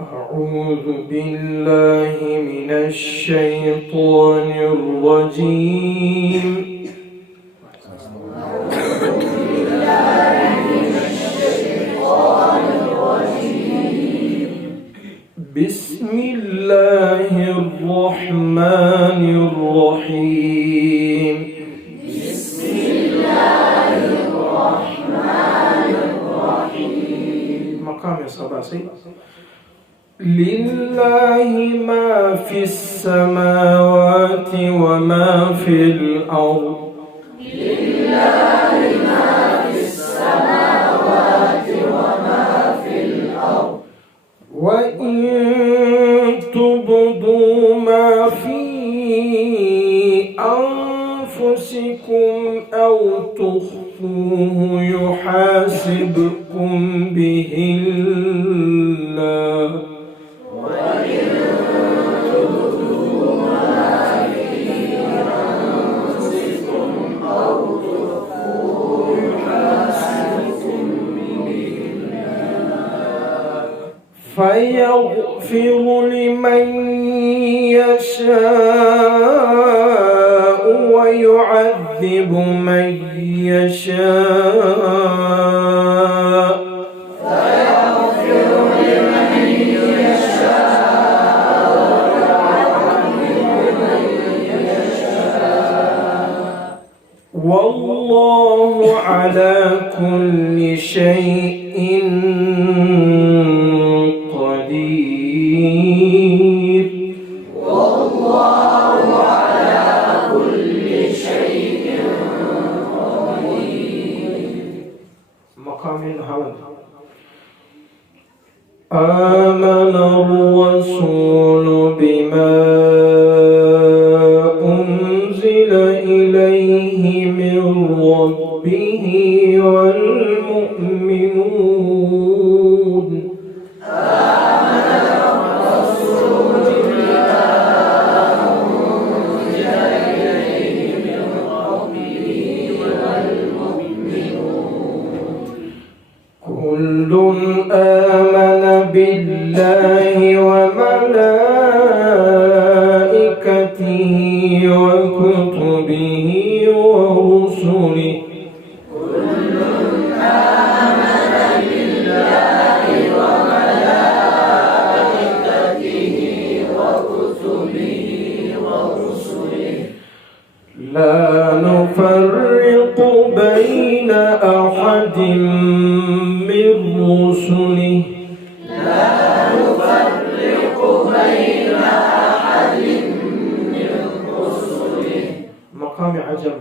أعوذ بالله من الشيطان الرجيم. بسم الله الرحمن الرحيم. بسم الله الرحمن الرحيم. مقام الصباحي. لله ما في السماوات وما في الأرض. لله ما في السماوات وما في الأرض. وإن تبدوا ما في أنفسكم أو تخفوه يحاسبكم به الله. وإن تبدوا ما في أنفسكم أو تخفوه يحاسبكم به الله. فيغفر لمن يشاء ويعذب من يشاء. فيغفر لمن يشاء ويعذب من يشاء. والله على كل شيء قدير. والله على كل شيء قدير. مقام الهوى. آمن الرسول بما أنزل إليه من ربه والمؤمنون. آمن الرسول بما أنزل إليه من ربه والمؤمنون. كل آمن بالله وملائكته وكتبه ورسله. كل آمن بالله وملائكته وكتبه ورسله. لا نفرق بين أحد من رسله. لا نفرق بين أحد من رسله. مقام عجب.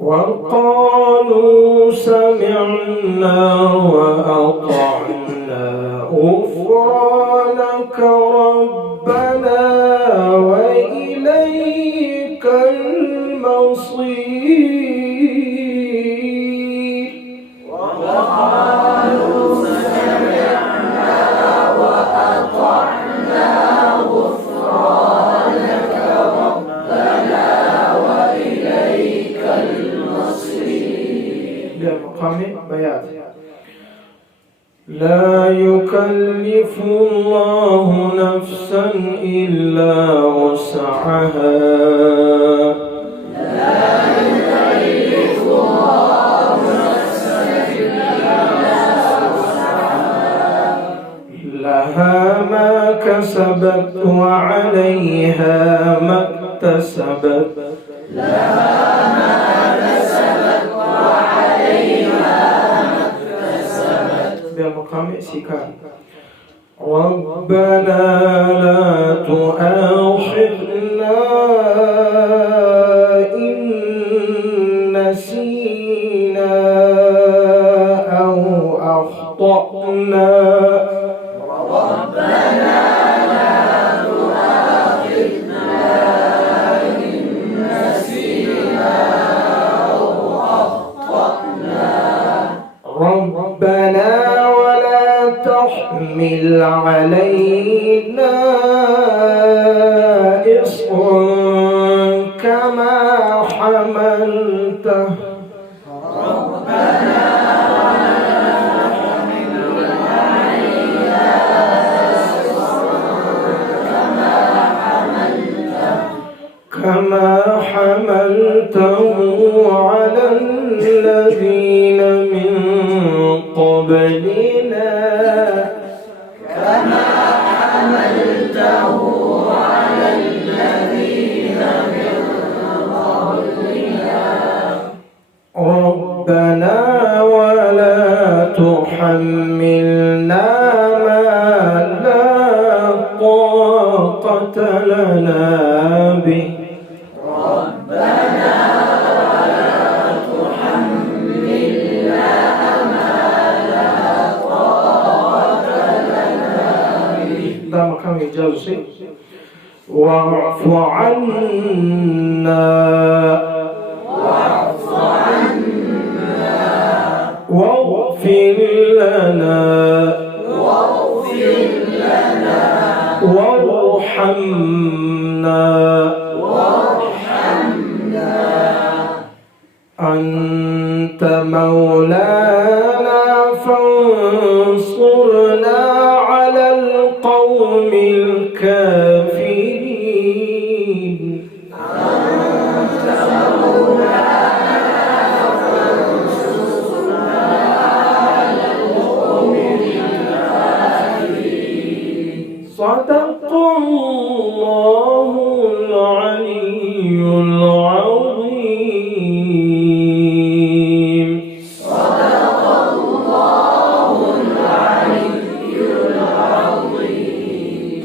وقالوا سمعنا وأطعنا غفرانك ربنا وإليك المصير. وقالوا سمعنا وأطعنا غفرانك ربنا وإليك المصير. بمقام بيان. لا يكلف الله نفسا إلا وسعها. لا يكلف الله نفسا إلا وسعها. لها ما كسبت وعليها ما اكتسبت. لها ما كسبت وعليها ما اكتسبت. بمقام سكان. ربنا لا تؤاخذنا إن نسينا أو أخطأنا. ربنا لا تؤاخذنا إن نسينا أو أخطأنا. ربنا ولا تحمل علينا إصرا كما حملته. ربنا ولا تحمل علينا قبلنا كما حملته على الذين من قبلنا ربنا ولا تحملنا ما لا طاقة لنا به ربنا ولا تحملنا ما لا طاقة لنا به ده مقام إجازة واعف عنا واغفر لنا وارحمنا أنت مولانا فانصرنا على القوم الكافرين صدق الله العلي العظيم. صدق الله العلي العظيم.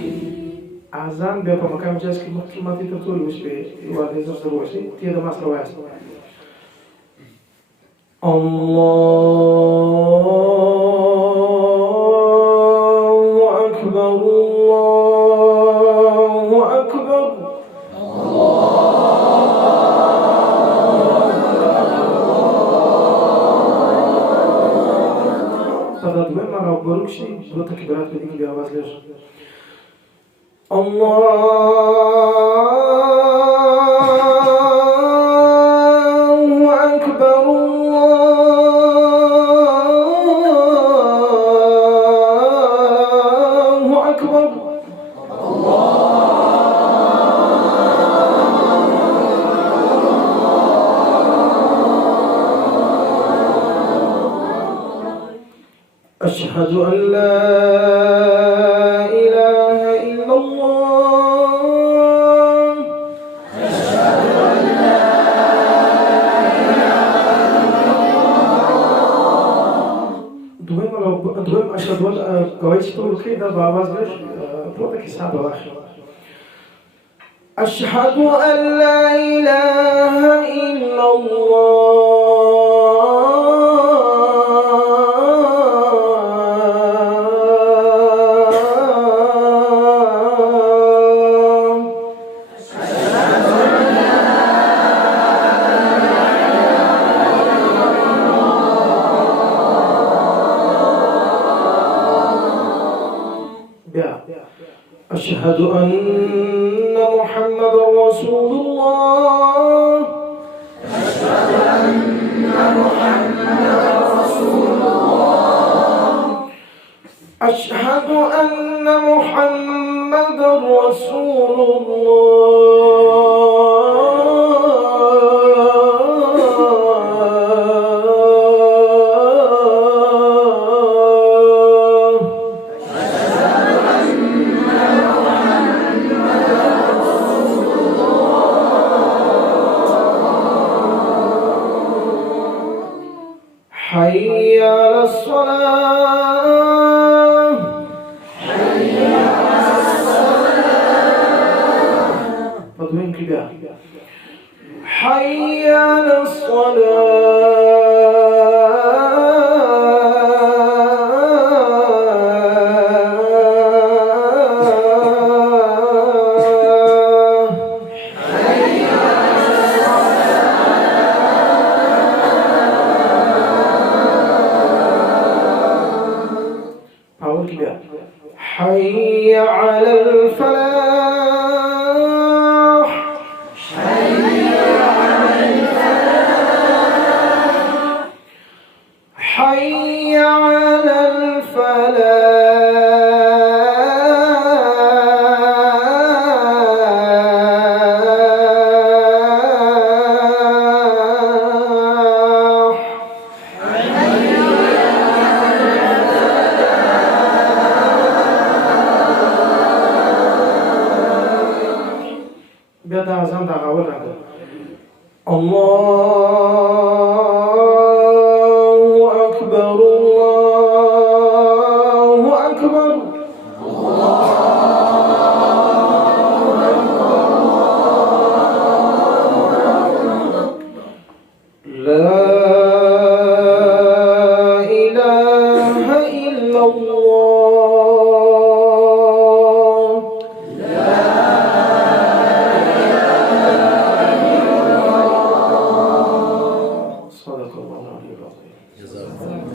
أعزائي بيبقى مكان جالس كلمة تطول وش بيه يوالي زرزر وشي تيدا ما سلوا يسلوا الله أكبر الله أكبر طبعا ما ربروك شيء بلوتك كبيرات بديك بيعواز ليش الله أكبر الله أكبر أشهد أن لا إله إلا الله أشهد أن لا إله إلا الله. دوم أشهد أن قويت تقول كده باباز ليش بودك حساب واحد أشهد أن لا إله إلا الله أشهد أن محمد رسول الله. أشهد أن محمدا رسول الله. أشهد أن محمد رسول الله. حي على الصلاة. حي على الصلاة. تضمين كده حي على حي على الفلاح. حي على الفلاح. حي على الفلاح. الله أكبر.